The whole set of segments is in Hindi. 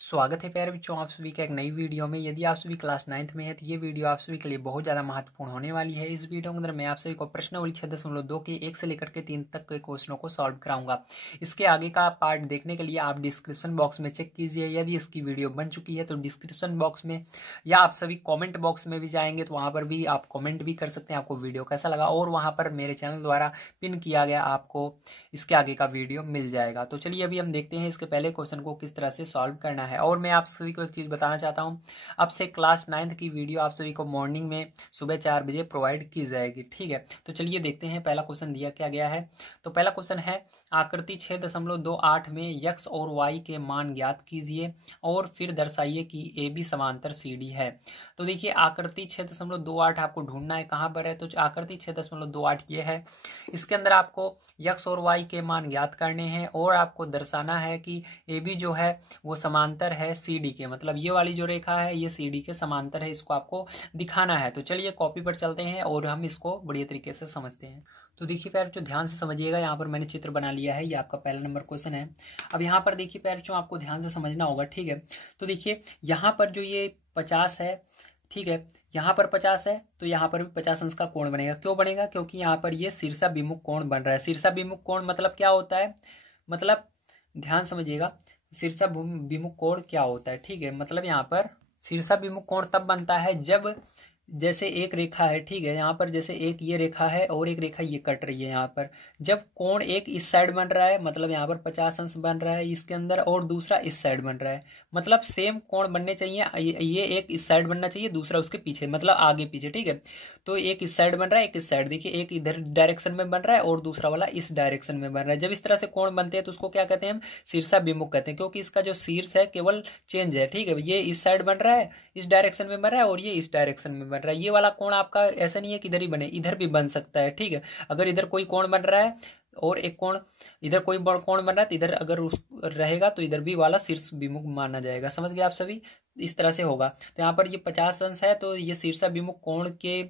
स्वागत है प्यारे बच्चों, आप सभी का एक नई वीडियो में। यदि आप सभी क्लास 9th में है तो ये वीडियो आप सभी के लिए बहुत ज़्यादा महत्वपूर्ण होने वाली है। इस वीडियो के अंदर मैं आप सभी को प्रश्नावली 6.2 के 1 से लेकर के 3 तक के क्वेश्चनों को सॉल्व कराऊंगा। इसके आगे का पार्ट देखने के लिए आप डिस्क्रिप्शन बॉक्स में चेक कीजिए। यदि इसकी वीडियो बन चुकी है तो डिस्क्रिप्शन बॉक्स में या आप सभी कॉमेंट बॉक्स में भी जाएंगे तो वहाँ पर भी आप कॉमेंट भी कर सकते हैं आपको वीडियो कैसा लगा, और वहाँ पर मेरे चैनल द्वारा पिन किया गया आपको इसके आगे का वीडियो मिल जाएगा। तो चलिए अभी हम देखते हैं इसके पहले क्वेश्चन को किस तरह से सॉल्व करना है। और मैं आप सभी को एक चीज़ बताना चाहता हूँ, अब से क्लास 9th की वीडियो आप सभी को मॉर्निंग में सुबह 4 बजे प्रोवाइड की जाएगी। ठीक है, तो चलिए देखते हैं पहला क्वेश्चन दिया क्या गया है। तो पहला क्वेश्चन है, आकृति 6.28 में x और y के मान ज्ञात कीजिए और फिर दर्शाइए कि AB समांतर CD है। तो देखिए आकृति 6.28 आपको ढूंढना है कहाँ पर है। तो आकृति 6.28 ये है, इसके अंदर आपको x और y के मान ज्ञात करने हैं और आपको दर्शाना है कि AB जो है वो समांतर है CD के, मतलब ये वाली जो रेखा है ये CD के समांतर है, इसको आपको दिखाना है। तो चलिए कॉपी पर चलते हैं और हम इसको बढ़िया तरीके से समझते हैं। तो देखिए प्यारे बच्चों ध्यान से समझिएगा, यहाँ पर मैंने चित्र बना लिया है, ये आपका पहला नंबर क्वेश्चन है। अब यहाँ पर देखिए प्यारे बच्चों आपको ध्यान से समझना होगा। ठीक है, तो देखिए यहाँ पर जो ये 50 है, ठीक है, यहाँ पर 50 है तो यहाँ पर भी 50 अंश का कोण बनेगा। क्यों बनेगा? क्योंकि यहाँ पर ये शीर्षाभिमुख कोण बन रहा है। शीर्षाभिमुख कोण मतलब क्या होता है, मतलब ध्यान समझिएगा, शीर्षाभिमुख कोण क्या होता है। ठीक है, मतलब यहाँ पर शीर्षाभिमुख कोण तब बनता है जब जैसे एक रेखा है, ठीक है, यहाँ पर जैसे एक ये रेखा है और एक रेखा ये कट रही है यहाँ पर, जब कोण एक इस साइड बन रहा है मतलब यहाँ पर 50 अंश बन रहा है इसके अंदर, और दूसरा इस साइड बन रहा है, मतलब सेम कोण बनने चाहिए। ये एक इस साइड बनना चाहिए, दूसरा उसके पीछे, मतलब आगे पीछे। ठीक है, तो एक इस साइड बन रहा है, एक इस साइड, देखिए एक इधर डायरेक्शन में बन रहा है और दूसरा वाला इस डायरेक्शन में बन रहा है। जब इस तरह से कोण बनते हैं तो उसको क्या कहते हैं हम, शीर्षाभिमुख कहते हैं, क्योंकि इसका जो शीर्ष है केवल चेंज है। ठीक है, ये इस साइड बन रहा है, इस डायरेक्शन में बन रहा है, और ये इस डायरेक्शन में बन रहा है। ये वाला कोण आपका ऐसा नहीं है कि इधर ही बने, इधर भी बन सकता है। ठीक है, अगर इधर कोई कोण बन रहा है और एक कोण इधर कोई कोण बन रहा है तो इधर अगर उस रहेगा तो इधर भी वाला शीर्षाभिमुख माना जाएगा। समझ गए आप सभी, इस तरह से होगा। तो यहाँ पर ये 50 अंश है तो ये शीर्षाभिमुख कोण के,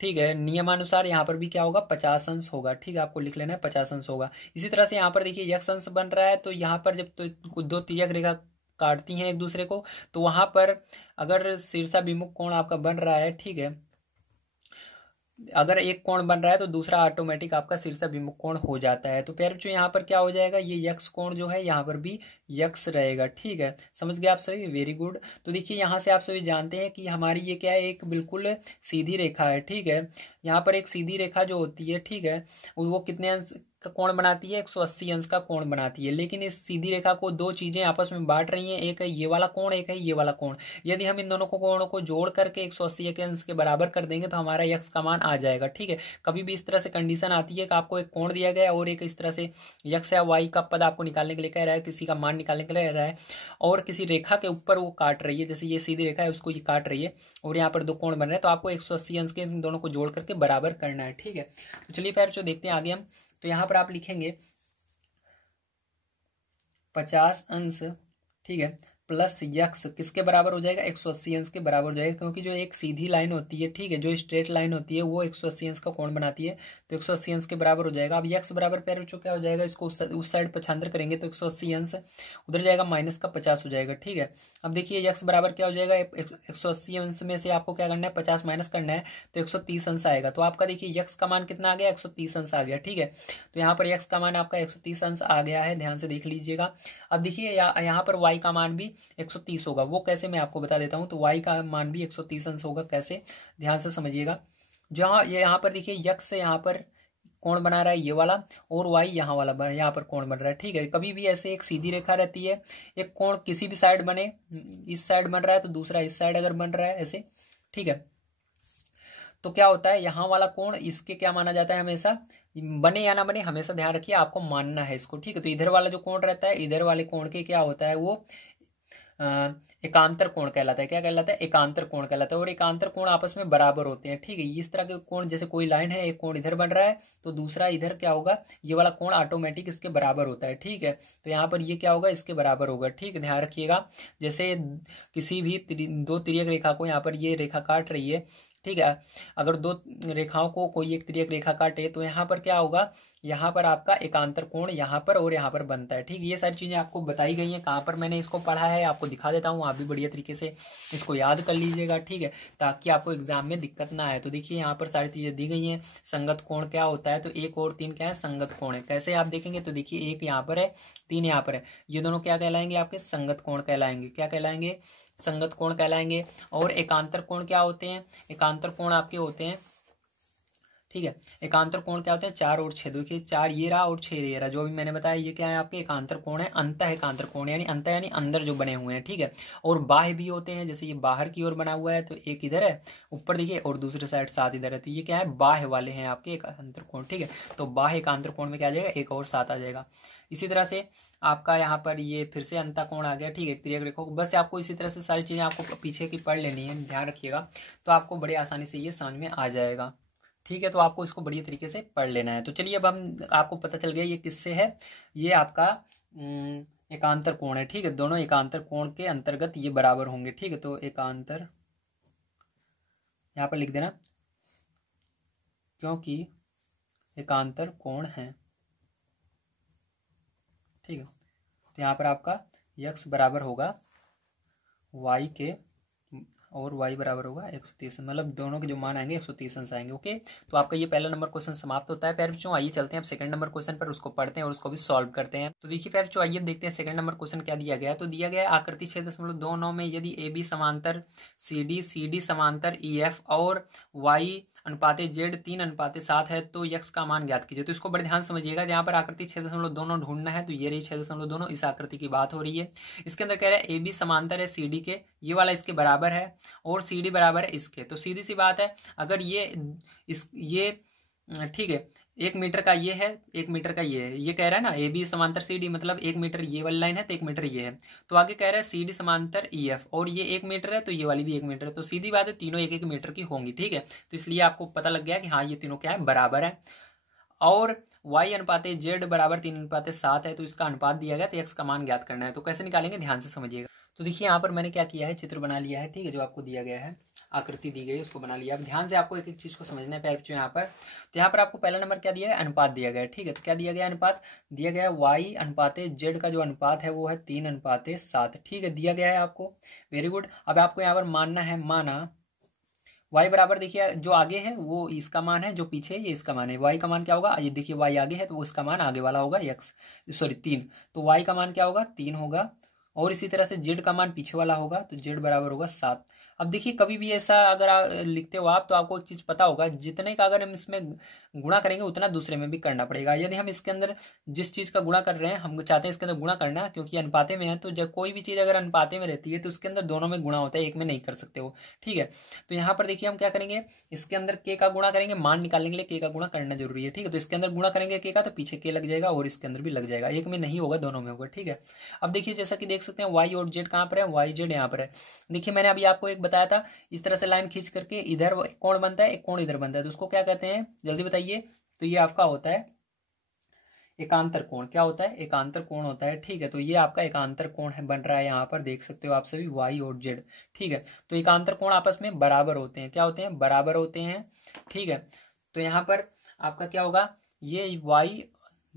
ठीक है, नियमानुसार यहाँ पर भी क्या होगा, 50 अंश होगा। ठीक है, आपको लिख लेना है 50 अंश होगा। इसी तरह से यहाँ पर देखिए x अंश बन रहा है, तो यहाँ पर जब तो दो तिर्यक रेखा काटती हैं एक दूसरे को, तो वहां पर अगर शीर्षाभिमुख कोण आपका बन रहा है, ठीक है, अगर एक कोण बन रहा है तो दूसरा ऑटोमेटिक आपका शीर्षाभिमुख कोण हो जाता है। तो प्यारे बच्चों यहाँ पर क्या हो जाएगा, ये यक्ष कोण जो है यहाँ पर भी यक्ष रहेगा। ठीक है, समझ गए आप सभी, वेरी गुड। तो देखिए यहाँ से आप सभी जानते हैं कि हमारी ये क्या है, एक बिल्कुल सीधी रेखा है। ठीक है, यहाँ पर एक सीधी रेखा जो होती है, ठीक है, वो कितने अंश का कोण बनाती है, 180 अंश का कोण बनाती है। लेकिन इस सीधी रेखा को दो चीजें आपस में बांट रही हैं, एक है ये वाला कोण, एक है ये वाला कोण। यदि हम इन दोनों कोणों को जोड़ करके 180 के अंश के बराबर कर देंगे तो हमारा यक्स का मान आ जाएगा। ठीक है, कभी भी इस तरह से कंडीशन आती है कि आपको एक कोण दिया गया है और एक इस तरह से यक्स या वाई का पद आपको निकालने के लिए कह रहा है, किसी का मान निकालने के लिए कह रहा है, और किसी रेखा के ऊपर वो काट रही है, जैसे ये सीधी रेखा है उसको ये काट रही है और यहाँ पर दो कोण बन रहे हैं, तो आपको 180 अंश के इन दोनों को जोड़ करके बराबर करना है। ठीक है, तो चलिए फिर जो देखते हैं आगे हम। तो यहाँ पर आप लिखेंगे 50 अंश, ठीक है, प्लस यक्स किसके बराबर हो जाएगा, 180 अंश के बराबर हो जाएगा, क्योंकि जो एक सीधी लाइन होती है, ठीक है, जो स्ट्रेट लाइन होती है वो 180 अंश का कोण बनाती है, तो 180 अंश के बराबर हो जाएगा। अब यक्स बराबर प्यारे बच्चों क्या हो जाएगा, इसको उस साइड पक्षांतर करेंगे तो 180 अंश उधर जाएगा, माइनस का 50 हो जाएगा। ठीक है, अब देखिए यक्स बराबर क्या हो जाएगा, 180 अंश में से आपको क्या करना है, 50 माइनस करना है, तो 130 अंश आएगा। तो आपका देखिए यक्स का मान कितना आ गया, 130 अंश आ गया। ठीक है, तो यहाँ पर यक्स का मान आपका 130 अंश आ गया है, ध्यान से देख लीजिएगा। अब देखिए यहाँ पर y का मान भी 130 होगा, वो कैसे मैं आपको बता देता हूँ। तो y का मान भी 130 अंश होगा, कैसे, ध्यान से समझिएगा। जहाँ ये यहाँ पर देखिए यक्स से यहाँ पर कोण बना रहा है ये वाला, और y यहाँ वाला यहाँ पर कोण बन रहा है। ठीक है, कभी भी ऐसे एक सीधी रेखा रहती है, एक कोण किसी भी साइड बने, इस साइड बन रहा है तो दूसरा इस साइड अगर बन रहा है ऐसे, ठीक है, तो क्या होता है, यहाँ वाला कोण इसके क्या माना जाता है, हमेशा बने या ना बने हमेशा ध्यान रखिए, आपको मानना है इसको। ठीक है, तो इधर वाला जो कोण रहता है, इधर वाले कोण के क्या होता है, वो एकांतर कोण कहलाता है। क्या कहलाता है, एकांतर कोण कहलाता है, और एकांतर कोण आपस में बराबर होते हैं। ठीक है, इस तरह के कोण, जैसे कोई लाइन है, एक कोण इधर बन रहा है तो दूसरा इधर क्या होगा, ये वाला कोण ऑटोमेटिक इसके बराबर होता है। ठीक है, तो यहाँ पर ये क्या होगा, इसके बराबर होगा। ठीक है, ध्यान रखिएगा, जैसे किसी भी दो तिर्यक रेखा को यहाँ पर ये रेखा काट रही है, ठीक है, अगर दो रेखाओं को कोई एक तिर्यक रेखा काटे तो यहाँ पर क्या होगा, यहाँ पर आपका एकांतर कोण यहाँ पर और यहाँ पर बनता है। ठीक, ये सारी चीज़ें आपको बताई गई हैं। कहाँ पर मैंने इसको पढ़ा है आपको दिखा देता हूँ, आप भी बढ़िया तरीके से इसको याद कर लीजिएगा। ठीक है, ताकि आपको एग्जाम में दिक्कत ना आए। तो देखिए यहाँ पर सारी चीज़ें दी गई हैं। संगत कोण क्या होता है, तो 1 और 3 क्या है, संगत कोण है। कैसे आप देखेंगे तो देखिए 1 यहाँ पर है, 3 यहाँ पर है, ये दोनों क्या कहलाएंगे, आपके संगत कोण कहलाएंगे। क्या कहलाएंगे, संगत कोण कहलाएंगे। और एकांतर कोण क्या होते हैं, एकांतर कोण आपके होते हैं, ठीक है, एकांतर कोण क्या होते हैं, 4 और 6। देखिए 4 ये रहा और 6 ये रहा, जो भी मैंने बताया ये क्या है, आपके एकांतर कोण है। अंतः एकांतर कोण यानी अंतः यानी अंदर जो बने हुए हैं। ठीक है, और बाह्य भी होते हैं, जैसे ये बाहर की ओर बना हुआ है तो एक इधर है ऊपर देखिए, और दूसरे साइड 7 इधर है, तो ये क्या है, बाह्य वाले हैं आपके एकांतर कोण। ठीक है, तो बाह्य एकांतर कोण में क्या आ जाएगा, 1 और 7 आ जाएगा। इसी तरह से आपका यहाँ पर ये फिर से अंतः कोण आ गया। ठीक है, तिर्यक रेखा, बस आपको इसी तरह से सारी चीजें आपको पीछे की पढ़ लेनी है, ध्यान रखिएगा, तो आपको बड़े आसानी से ये समझ में आ जाएगा। ठीक है, तो आपको इसको बढ़िया तरीके से पढ़ लेना है। तो चलिए अब हम, आपको पता चल गया ये किससे है, ये आपका एकांतर कोण है। ठीक है, दोनों एकांतर कोण के अंतर्गत ये बराबर होंगे। ठीक है, तो एकांतर यहाँ पर लिख देना, क्योंकि एकांतर कोण है। ठीक है, तो यहाँ पर आपका x बराबर होगा y के, और y बराबर होगा 130, मतलब दोनों के जो मान आएंगे 130 अंश आएंगे। ओके, तो आपका ये पहला नंबर क्वेश्चन समाप्त होता है। प्यारे बच्चों आइए चलते हैं अब सेकंड नंबर क्वेश्चन पर, उसको पढ़ते हैं और उसको भी सॉल्व करते हैं। तो देखिए प्यारे बच्चों आइए देखते हैं सेकंड नंबर क्वेश्चन क्या दिया गया है। तो दिया गया है आकृति 6.29 में यदि AB समांतर CD, CD समांतर EF और Y अनुपाते Z 3:7 है तो x का मान ज्ञात कीजिए। तो इसको बड़े ध्यान समझिएगा, यहाँ पर आकृति 6.29 ढूंढना है, तो ये रही 6.29, इस आकृति की बात हो रही है। इसके अंदर कह रहा है AB समांतर है CD के, ये वाला इसके बराबर है, और CD बराबर है इसके। तो सीधी सी बात है, अगर ये ठीक है, 1 मीटर का ये है, 1 मीटर का ये है, ये कह रहा है ना AB समांतर CD, मतलब 1 मीटर ये वाली लाइन है तो 1 मीटर ये है। तो आगे कह रहा है CD समांतर EF, और ये 1 मीटर है तो ये वाली भी 1 मीटर है। तो सीधी बात है तीनों 1-1 मीटर की होंगी। ठीक है, तो इसलिए आपको पता लग गया कि हाँ ये तीनों क्या है, बराबर है। और y अनुपाते z बराबर 3:7 है, तो इसका अनुपात दिया गया, तो x का मान ज्ञात करना है। तो कैसे निकालेंगे, ध्यान से समझिएगा। तो देखिए यहाँ पर मैंने क्या किया है, चित्र बना लिया है। ठीक है, जो आपको दिया गया है, आकृति दी गई उसको बना लिया। अब ध्यान से आपको एक एक चीज को समझना है प्यारे बच्चों। यहाँ पर तो यहाँ पर आपको पहला नंबर क्या दिया है, अनुपात दिया गया है। ठीक है, तो क्या दिया गया, अनुपात दिया गया है, y अनुपाते z का जो अनुपात है वो है 3:7। ठीक है, दिया गया है आपको, वेरी गुड। अब आपको यहाँ पर मानना है, माना y बराबर, देखिए जो आगे है वो इसका मान है, जो पीछे है ये इसका मान है। y का मान क्या होगा, ये देखिए y आगे है तो वो इसका मान आगे वाला होगा सॉरी 3, तो y का मान क्या होगा, 3 होगा। और इसी तरह से z का मान पीछे वाला होगा, तो z बराबर होगा 7। अब देखिए कभी भी ऐसा अगर लिखते हो आप, तो आपको एक चीज पता होगा, जितने का अगर हम इसमें गुणा करेंगे उतना दूसरे में भी करना पड़ेगा। यदि हम इसके अंदर जिस चीज का गुणा कर रहे हैं, हम चाहते हैं इसके अंदर गुणा करना, क्योंकि अनुपाते में है, तो जब कोई भी चीज अगर अनुपाते में रहती है तो उसके अंदर दोनों में गुणा होता है, एक में नहीं कर सकते हो। ठीक है, तो यहाँ पर देखिए हम क्या करेंगे, इसके अंदर k का गुणा करेंगे, मान निकालने के लिए k का गुणा करना जरूरी है। ठीक है, तो इसके अंदर गुणा करेंगे k का, तो पीछे k लग जाएगा, और इसके अंदर भी लग जाएगा, एक में नहीं होगा दोनों में होगा। ठीक है, अब देखिए जैसा कि देख सकते हैं y और z कहाँ पर है, y z यहाँ पर है। देखिए मैंने अभी आपको एक बताया था, इस तरह से लाइन खींच करके इधर कोण बनता है, एक कोण इधर बनता है, तो उसको क्या कहते हैं, जल्दी बताइए। तो ये आपका होता है एकांतर कोण। क्या होता है, एकांतर कोण होता है। ठीक है, तो ये आपका एकांतर कोण है, बन रहा है, यहाँ पर देख सकते हो आप सभी, y और z। ठीक है, तो एकांतर कोण आपस में बराबर होते हैं, क्या होते हैं, बराबर होते हैं। ठीक है, तो यहाँ पर आपका क्या होगा, ये y,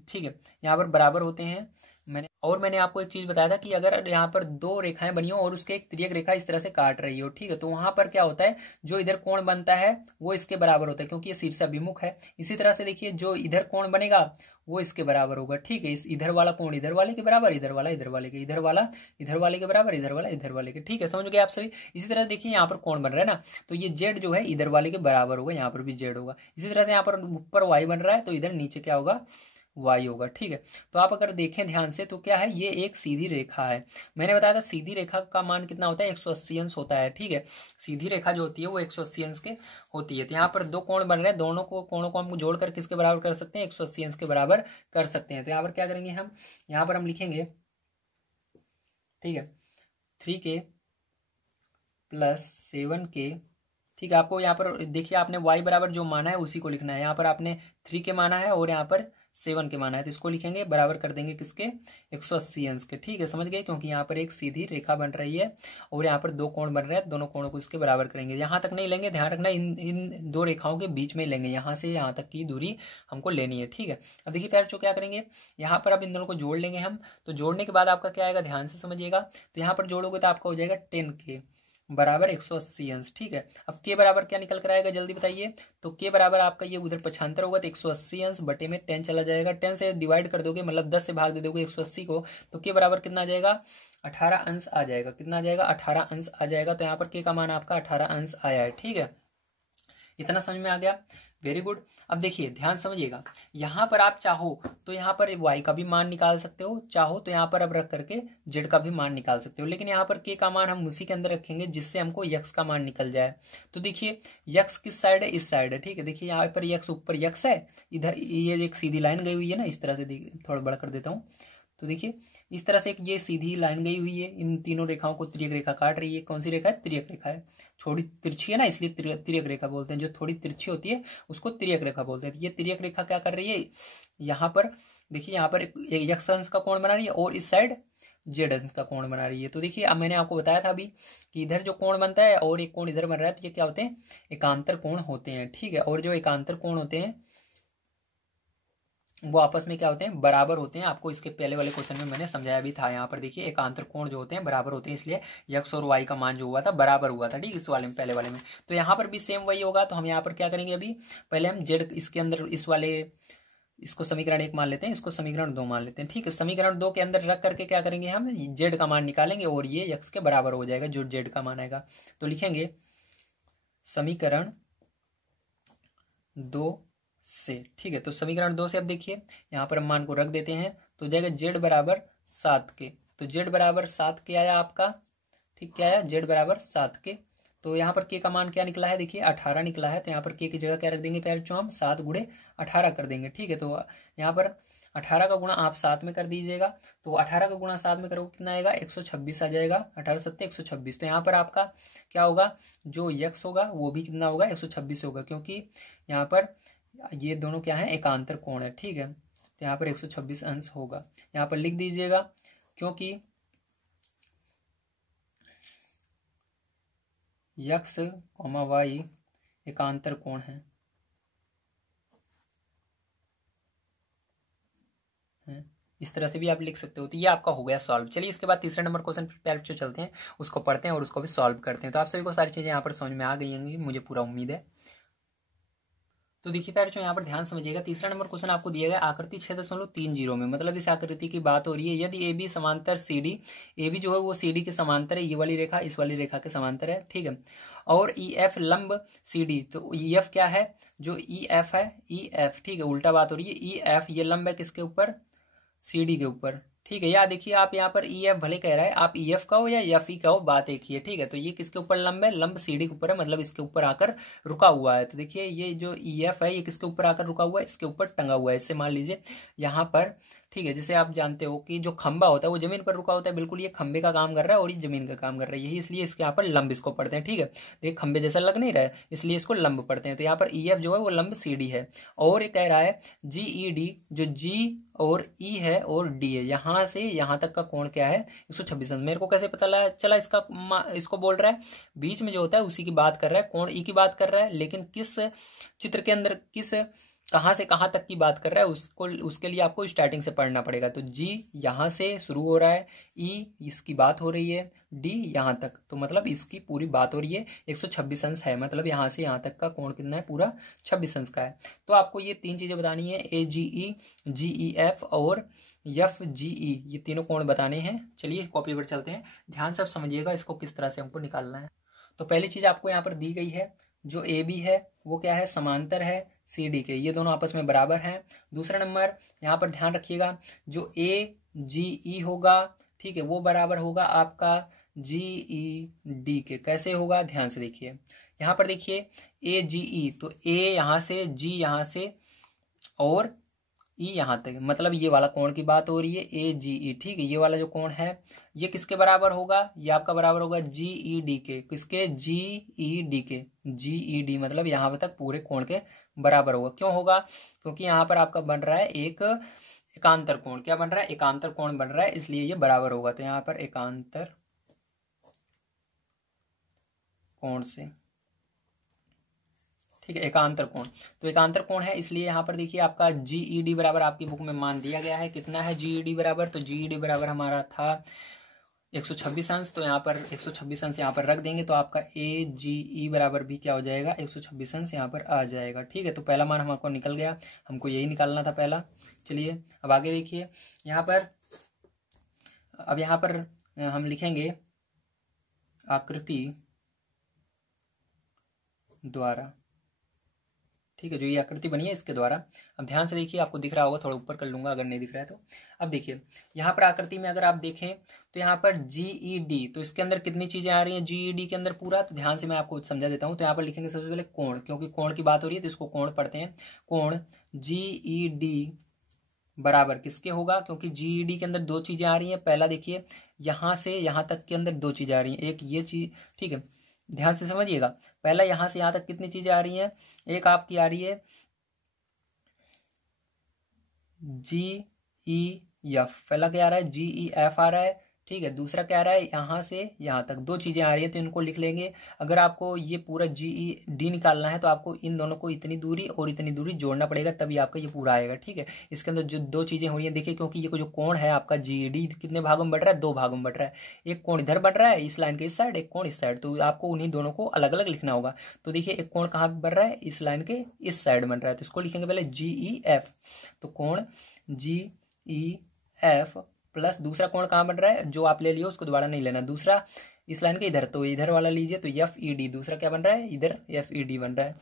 ठीक है, यहाँ पर बराबर होते हैं। मैंने आपको एक चीज बताया था कि अगर यहाँ पर 2 रेखाएं बनी हो और उसके एक तिर्यक रेखा इस तरह से काट रही हो, ठीक है, तो वहां पर क्या होता है, जो इधर कोण बनता है वो इसके बराबर होता है, क्योंकि ये शीर्षाभिमुख है। इसी तरह से देखिए जो इधर कोण बनेगा वो इसके बराबर होगा। ठीक है, इस इधर वाला कोण इधर वाले के बराबर, इधर वाला इधर वाले के, इधर वाला इधर वाले के बराबर, इधर वाला इधर वाले के। ठीक है, समझ गए आप सभी। इसी तरह देखिए यहाँ पर कोण बन रहा है ना, तो ये z जो है इधर वाले के बराबर होगा, यहाँ पर भी z होगा। इसी तरह से यहाँ पर ऊपर y बन रहा है, तो इधर नीचे क्या होगा, y होगा। ठीक है, तो आप अगर देखें ध्यान से तो क्या है, ये एक सीधी रेखा है। मैंने बताया था सीधी रेखा का मान कितना होता है, 180 अंश होता है। ठीक है, सीधी रेखा जो होती है वो 180 अंश के होती है। तो यहाँ पर 2 कोण बन रहे हैं, दोनों कोणों को हम जोड़कर किसके बराबर कर सकते हैं, 180 अंश के बराबर कर सकते हैं। तो यहाँ पर क्या करेंगे हम, यहाँ पर हम लिखेंगे, ठीक है, 3k + 7k। ठीक है, आपको यहाँ पर देखिए आपने y बराबर जो माना है उसी को लिखना है। यहाँ पर आपने 3k माना है और यहाँ पर 7 के मान है, तो इसको लिखेंगे बराबर कर देंगे किसके, 180 अंश के। ठीक है, समझ गए, क्योंकि यहाँ पर एक सीधी रेखा बन रही है और यहाँ पर दो कोण बन रहे हैं, दोनों कोणों को इसके बराबर करेंगे। यहाँ तक नहीं लेंगे, ध्यान रखना, इन दो रेखाओं के बीच में लेंगे, यहाँ से यहाँ तक की दूरी हमको लेनी है। ठीक है, अब देखिए प्यारे बच्चों क्या करेंगे, यहाँ पर अब इन दोनों को जोड़ लेंगे हम। तो जोड़ने के बाद आपका क्या आएगा, ध्यान से समझिएगा। तो यहाँ पर जोड़ोगे तो आपका हो जाएगा 10K बराबर 180 अंश। ठीक है, अब के बराबर क्या निकल कर आएगा, जल्दी बताइए। तो के बराबर आपका ये उधर 75 होगा, तो 180 अंश बटे में 10 चला जाएगा। 10 से डिवाइड कर दोगे, मतलब 10 से भाग दे दोगे 180 को, तो के बराबर कितना आ जाएगा, 18 अंश आ जाएगा। कितना आ जाएगा, 18 अंश आ जाएगा। तो यहाँ पर के का मान आपका 18 अंश आया है। ठीक है, इतना समझ में आ गया, वेरी गुड। अब देखिए ध्यान समझिएगा, यहाँ पर आप चाहो तो यहाँ पर y का भी मान निकाल सकते हो, चाहो तो यहाँ पर अब रख करके z का भी मान निकाल सकते हो, लेकिन यहाँ पर k का मान हम उसी के अंदर रखेंगे जिससे हमको x का मान निकल जाए। तो देखिए x किस साइड है, इस साइड है। ठीक है, देखिए यहाँ पर x ऊपर x है, इधर ये एक सीधी लाइन गई हुई है ना, इस तरह से थोड़ा बड़ा कर देता हूँ। तो देखिए इस तरह से एक ये सीधी लाइन गई हुई है, इन तीनों रेखाओं को तिर्यक रेखा काट रही है। कौन सी रेखा है, तिर्यक रेखा है, थोड़ी तिरछी है ना, इसलिए तिर्यक रेखा बोलते हैं। जो थोड़ी तिरछी होती है उसको तिर्यक रेखा बोलते हैं। ये तिर्यक रेखा क्या कर रही है, यहाँ पर देखिए, यहाँ पर एक x अंश का कोण बना रही है और इस साइड z अंश का कोण बना रही है। तो देखिए अब मैंने आपको बताया था अभी कि इधर जो कोण बनता है और एक कोण इधर बन रहा है, तो ये क्या होते हैं, एकांतर कोण होते हैं। ठीक है, और जो एकांतर कोण होते हैं वो आपस में क्या होते हैं, बराबर होते हैं। आपको इसके पहले वाले क्वेश्चन में मैंने समझाया भी था। यहाँ पर देखिए एकांतर कोण जो होते हैं बराबर होते हैं, इसलिए x और y का मान जो हुआ था बराबर हुआ था। ठीक, इस वाले में, पहले वाले में। तो यहाँ पर भी सेम वही होगा। तो हम यहाँ पर क्या करेंगे, अभी पहले हम z इसके अंदर इस वाले, इसको समीकरण 1 मान लेते हैं, इसको समीकरण 2 मान लेते हैं। ठीक है, समीकरण 2 के अंदर रख करके क्या करेंगे, हम z का मान निकालेंगे और ये x के बराबर हो जाएगा जो z का मान आएगा। तो लिखेंगे समीकरण 2 से। ठीक है, तो समीकरण 2 से अब देखिए यहाँ पर हम मान को रख देते हैं, तो जाएगा z बराबर 7K। तो z बराबर 7K आया आपका। ठीक, क्या आया, z बराबर 7K। तो यहाँ पर k का मान क्या निकला है, देखिए 18 निकला है। तो यहाँ पर k की जगह क्या रख देंगे प्यारे बच्चों, हम 7 गुणे 18 कर देंगे। ठीक है, तो यहाँ पर 18 का गुणा आप 7 में कर दीजिएगा। तो 18 का गुणा 7 में करोगे कितना आएगा, 126 आ जाएगा। 18 7 126। तो यहाँ पर आपका क्या होगा, जो x होगा वो भी कितना होगा, 126 होगा, क्योंकि यहाँ पर ये दोनों क्या है, एकांतर कोण है। ठीक है, तो यहाँ पर 126 अंश होगा। यहाँ पर लिख दीजिएगा, क्योंकि x, y एकांतर कोण है। इस तरह से भी आप लिख सकते हो। तो ये आपका हो गया सॉल्व। चलिए इसके बाद तीसरे नंबर क्वेश्चन पर जो चलते हैं उसको पढ़ते हैं और उसको भी सॉल्व करते हैं। तो आप सभी को सारी चीज़ें यहाँ पर समझ में आ गई होंगी, मुझे पूरा उम्मीद है। तो देखिए प्यारे बच्चों, यहाँ पर ध्यान समझिएगा, तीसरा नंबर क्वेश्चन आपको दिया गया आकृति 6.30 में। मतलब इस आकृति की बात हो रही है, यदि ए बी समांतर सी डी, ए बी जो है वो सी डी के समांतर है, ये वाली रेखा इस वाली रेखा के समांतर है। ठीक है, और ई एफ लंब सी डी, तो ई एफ क्या है, जो ई एफ है, ई एफ, ठीक है, उल्टा बात हो रही है, ई एफ ये लंब है किसके ऊपर, सी डी के ऊपर। ठीक है, या देखिए आप यहाँ पर ई एफ भले कह रहा है, आप ई एफ का हो या एफ ई का हो, बात एक ही है। ठीक है, तो ये किसके ऊपर लंब है, लंब सीडी के ऊपर है, मतलब इसके ऊपर आकर रुका हुआ है। तो देखिए ये जो ई एफ है ये किसके ऊपर आकर रुका हुआ है, इसके ऊपर टंगा हुआ है। इससे मान लीजिए यहाँ पर, ठीक है, जैसे आप जानते हो कि जो खंबा होता है वो जमीन पर रुका होता है, बिल्कुल ये खंबे का काम कर रहा है और ये जमीन का काम कर रहा है, यही इसलिए इसके यहाँ पर लंब इसको पढ़ते हैं। ठीक है, तो ये खंबे जैसा लग नहीं रहा है, इसलिए इसको लंब पढ़ते हैं। तो यहाँ पर ई एफ जो है वो लंब सी डी है, और ये कह रहा है जी ई डी, जो जी और ई है और डी है, यहाँ से यहाँ तक का कोण क्या है, 126 अंश। मेरे को कैसे पता चला इसको बोल रहा है, बीच में जो होता है उसी की बात कर रहा है, कोण ई की बात कर रहा है, लेकिन किस चित्र के अंदर किस कहाँ से कहाँ तक की बात कर रहा है उसके लिए आपको स्टार्टिंग से पढ़ना पड़ेगा। तो जी यहाँ से शुरू हो रहा है, ई इसकी बात हो रही है, डी यहाँ तक, तो मतलब इसकी पूरी बात हो रही है, 126 अंश है, मतलब यहाँ से यहाँ तक का कोण कितना है, पूरा 26 अंश का है। तो आपको ये तीन चीजें बतानी है, ए जी ई एफ और एफ जी ई, ये तीनों कोण बताने हैं। चलिए कॉपी पर चलते हैं, ध्यान से समझिएगा इसको किस तरह से हमको निकालना है। तो पहली चीज आपको यहाँ पर दी गई है, जो ए बी है वो क्या है, समांतर है सी डी के, ये दोनों आपस में बराबर हैं। दूसरा नंबर यहाँ पर ध्यान रखिएगा, जो ए जी ई होगा, ठीक है, वो बराबर होगा आपका जी ई डी के। कैसे होगा, ध्यान से देखिए, यहाँ पर देखिए ए जी ई, तो ए यहाँ से, जी यहाँ से और ई यहाँ तक, मतलब ये वाला कोण की बात हो रही है AGE, ठीक है। ये वाला जो कोण है ये किसके बराबर होगा, ये आपका बराबर होगा GED के, किसके, GED के, GED मतलब यहाँ तक पूरे कोण के बराबर होगा। क्यों होगा, क्योंकि यहाँ पर आपका बन रहा है एक एकांतर कोण, क्या बन रहा है, एकांतर कोण बन रहा है, इसलिए ये बराबर होगा। तो यहाँ पर एकांतर कोण से, ठीक है, एकांतर कोण, तो एकांतर कोण है, इसलिए यहाँ पर देखिए आपका GED बराबर आपकी बुक में मान दिया गया है, कितना है GED बराबर, तो GED बराबर हमारा था 126 अंश, तो यहाँ पर 126 अंश यहाँ पर रख देंगे, तो आपका AGE बराबर भी क्या हो जाएगा, 126 अंश यहाँ पर आ जाएगा, ठीक है। तो पहला मान हमको निकल गया, हमको यही निकालना था पहला। चलिए अब आगे देखिए, यहाँ पर अब यहाँ पर हम लिखेंगे आकृति द्वारा, ठीक है, जो ये आकृति बनी है इसके द्वारा। अब ध्यान से देखिए, आपको दिख रहा होगा, थोड़ा ऊपर कर लूंगा अगर नहीं दिख रहा है तो। अब देखिए यहाँ पर आकृति में अगर आप देखें तो यहाँ पर GED, तो इसके अंदर कितनी चीजें आ रही हैं GED के अंदर पूरा, तो ध्यान से मैं आपको समझा देता हूँ। तो यहाँ पर लिखेंगे सबसे पहले कोण, क्योंकि कोण की बात हो रही है तो इसको कोण पढ़ते हैं। कोण GED बराबर किसके होगा, क्योंकि GED के अंदर दो चीजें आ रही हैं। पहला देखिए यहाँ से यहाँ तक के अंदर दो चीजें आ रही हैं, एक ये चीज, ठीक है, ध्यान से समझिएगा। पहला यहाँ से यहाँ तक कितनी चीजें आ रही हैं, एक आपकी आ रही है GEF, पहला क्या आ रहा है GEF आ रहा है, ठीक है। दूसरा क्या आ रहा है, यहाँ से यहाँ तक दो चीजें आ रही है, तो इनको लिख लेंगे। अगर आपको ये पूरा GED निकालना है तो आपको इन दोनों को इतनी दूरी और इतनी दूरी जोड़ना पड़ेगा, तभी आपका ये पूरा आएगा, ठीक है। इसके अंदर जो दो चीजें हो रही है देखिए, क्योंकि ये जो कोण है आपका GED कितने भागों में बढ़ रहा है, दो भागों में बढ़ रहा है। एक कोण इधर बढ़ रहा है इस लाइन के इस साइड, एक कोण इस साइड, तो आपको उन्हीं दोनों को अलग अलग लिखना होगा। तो देखिए एक कोण कहाँ बढ़ रहा है, इस लाइन के इस साइड बन रहा है, तो इसको लिखेंगे पहले GEF, तो कोण GEF प्लस दूसरा कोण कहाँ बन रहा है, जो आप ले लियो उसको दोबारा नहीं लेना, दूसरा इस लाइन के इधर, तो इधर वाला लीजिए, तो FED, दूसरा क्या बन रहा है, इधर FED बन रहा है,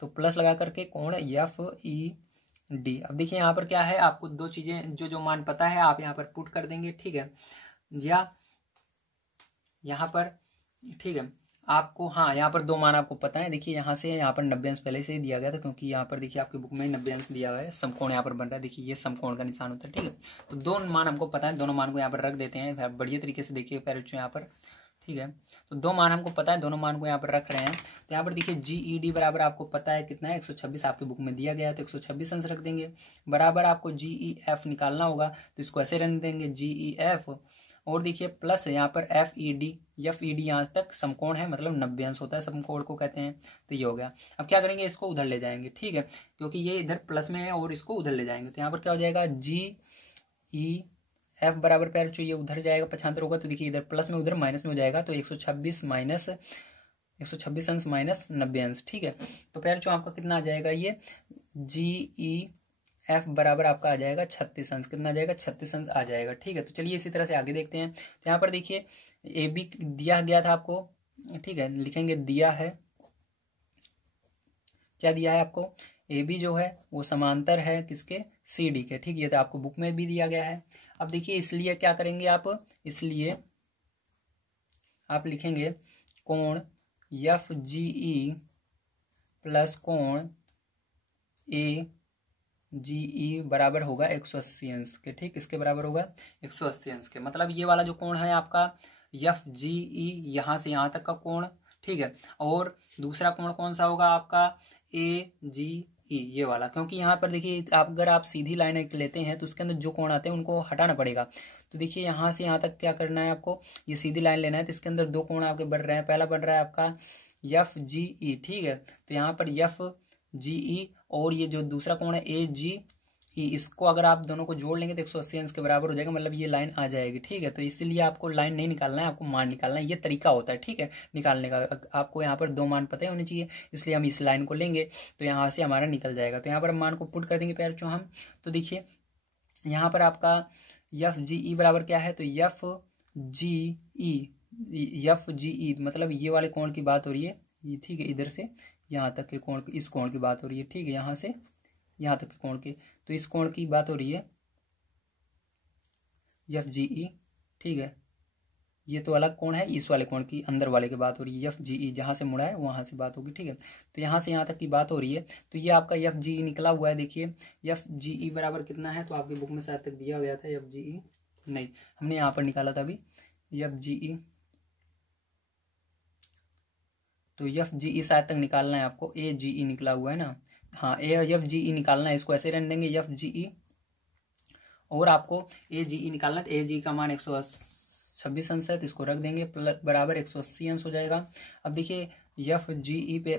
तो प्लस लगा करके कोण FED। अब देखिए यहाँ पर क्या है, आपको दो चीजें जो जो मान पता है आप यहाँ पर पुट कर देंगे, ठीक है, या यहाँ पर, ठीक है, आपको, हाँ यहाँ पर दो मान आपको पता है। देखिए यहाँ से यहाँ पर 90 अंश पहले से ही दिया गया था, क्योंकि यहाँ पर देखिए आपकी बुक में 90 अंश दिया हुआ है, समकोण यहाँ पर बन रहा है, देखिए ये समकोण का निशान होता है, ठीक है। तो दो मान हमको पता है, दोनों मान को यहाँ पर रख देते हैं, बढ़िया तरीके से देखिए पैरेंट्स यहाँ पर, ठीक है। तो दो मान हमको पता है, दोनों मान को यहाँ पर रख रहे हैं। तो यहाँ पर देखिए GED बराबर आपको पता है कितना है, 126 आपकी बुक में दिया गया है, तो 126 अंश रख देंगे। बराबर आपको GEF निकालना होगा, तो इसको ऐसे रख देंगे GEF, और देखिए प्लस यहाँ पर FED यहाँ तक समकोण है, मतलब 90 अंश होता है, समकोण को कहते हैं। तो ये हो गया। अब क्या करेंगे, इसको उधर ले जाएंगे, ठीक है, क्योंकि ये इधर प्लस में है और इसको उधर ले जाएंगे। तो यहाँ पर क्या हो जाएगा, GEF बराबर पैर जो ये उधर जाएगा, पक्षांतर होगा, तो देखिए इधर प्लस में उधर माइनस में हो जाएगा, तो 126 माइनस 126 अंश माइनस 90 अंश, ठीक है। तो पैर जो आपका कितना आ जाएगा, ये GEF बराबर आपका आ जाएगा 36 अंश, कितना आ जाएगा, 36 अंश आ जाएगा, ठीक है। तो चलिए इसी तरह से आगे देखते हैं। तो यहाँ पर देखिए AB दिया गया था आपको, ठीक है, लिखेंगे दिया है, क्या दिया है आपको, AB जो है वो समांतर है किसके, CD के, ठीक है, तो आपको बुक में भी दिया गया है। अब देखिए इसलिए क्या करेंगे आप, इसलिए आप लिखेंगे कोण FGE प्लस कोण AGE बराबर होगा 180 अंश के, ठीक, इसके बराबर होगा 180 अंश के। मतलब ये वाला जो कोण है आपका FGE, यहाँ से यहाँ तक का कोण, ठीक है, और दूसरा कोण कौन सा होगा आपका AGE, ये वाला, क्योंकि यहाँ पर देखिए आप अगर आप सीधी लाइन एक लेते हैं तो उसके अंदर जो कोण आते हैं उनको हटाना पड़ेगा। तो देखिए यहाँ से यहाँ तक क्या करना है आपको, ये सीधी लाइन लेना है, तो इसके अंदर दो कोण आपके बढ़ रहे हैं। पहला बन रहा है आपका FGE, ठीक है, तो यहाँ पर FGE और ये जो दूसरा कोण है AGE, इसको अगर आप दोनों को जोड़ लेंगे तो 180 अंश के बराबर हो जाएगा, मतलब ये लाइन आ जाएगी, ठीक है। तो इसीलिए आपको लाइन नहीं निकालना है, आपको मान निकालना है, ये तरीका होता है, ठीक है, निकालने का। आपको यहाँ पर दो मान पता होने चाहिए, इसलिए हम इस लाइन को लेंगे, तो यहाँ से हमारा निकल जाएगा। तो यहाँ पर हम मान को पुट कर देंगे पैर जो हम, तो देखिए यहाँ पर आपका FGE बराबर क्या है, तो FGE मतलब ये वाले कोण की बात हो रही है, ये, ठीक है, इधर से यहाँ तक के कोण, इस कोण की बात हो रही है, ठीक है, यहाँ से यहाँ तक के कोण की, तो इस कोण की बात हो रही है FGE, ठीक है, ये तो अलग कोण है, इस वाले कोण की अंदर वाले की बात हो रही है। एफ जी ई जहाँ से मुड़ा है वहाँ से बात होगी, ठीक है। तो यहाँ से यहाँ तक की बात हो रही है। तो ये आपका एफ जी ई निकला हुआ है। देखिए एफ जी ई बराबर कितना है, तो आपकी बुक में शायद तक दिया गया था एफ जी ई, नहीं हमने यहाँ पर निकाला था अभी एफ जी ई। तो एफ जी ई शायद तक निकालना है आपको, ए जी ई निकला हुआ है ना, हाँ एफ जी ई निकालना है। इसको ऐसे रहने देंगे एफ जी ई, और आपको ए जी ई निकालना है। तो ए जी का मान 126 अंश है, तो इसको रख देंगे, बराबर 180 अंश हो जाएगा। अब देखिए एफ जी ई पे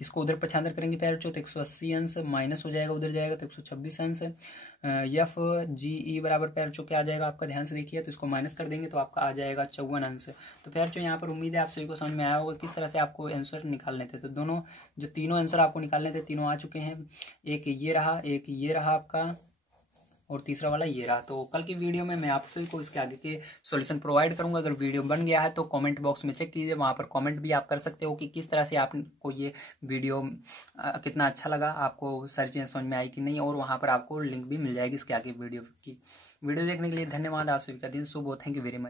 इसको उधर पक्षांतर करेंगे पैर चो, तो 180 अंश माइनस हो जाएगा, उधर जाएगा तो 126 अंश। एफ जी ई बराबर पैर चो क्या आ जाएगा आपका, ध्यान से देखिए, तो इसको माइनस कर देंगे तो आपका आ जाएगा 54 अंश। तो पैर चो यहाँ पर उम्मीद है आप सभी को समझ में आया होगा किस तरह से आपको आंसर निकालने थे। तो दोनों जो तीनों आंसर आपको निकालने थे तीनों आ चुके हैं। एक ये रहा, एक ये रहा आपका, और तीसरा वाला ये रहा। तो कल की वीडियो में मैं आप सभी को इसके आगे के सॉल्यूशन प्रोवाइड करूंगा। अगर वीडियो बन गया है तो कमेंट बॉक्स में चेक कीजिए, वहाँ पर कमेंट भी आप कर सकते हो कि किस तरह से आपको ये वीडियो कितना अच्छा लगा, आपको सारी चीज़ें समझ में आई कि नहीं, और वहाँ पर आपको लिंक भी मिल जाएगी इसके आगे वीडियो की। वीडियो देखने के लिए धन्यवाद। आप सभी का दिन शुभ हो। Thank you very much.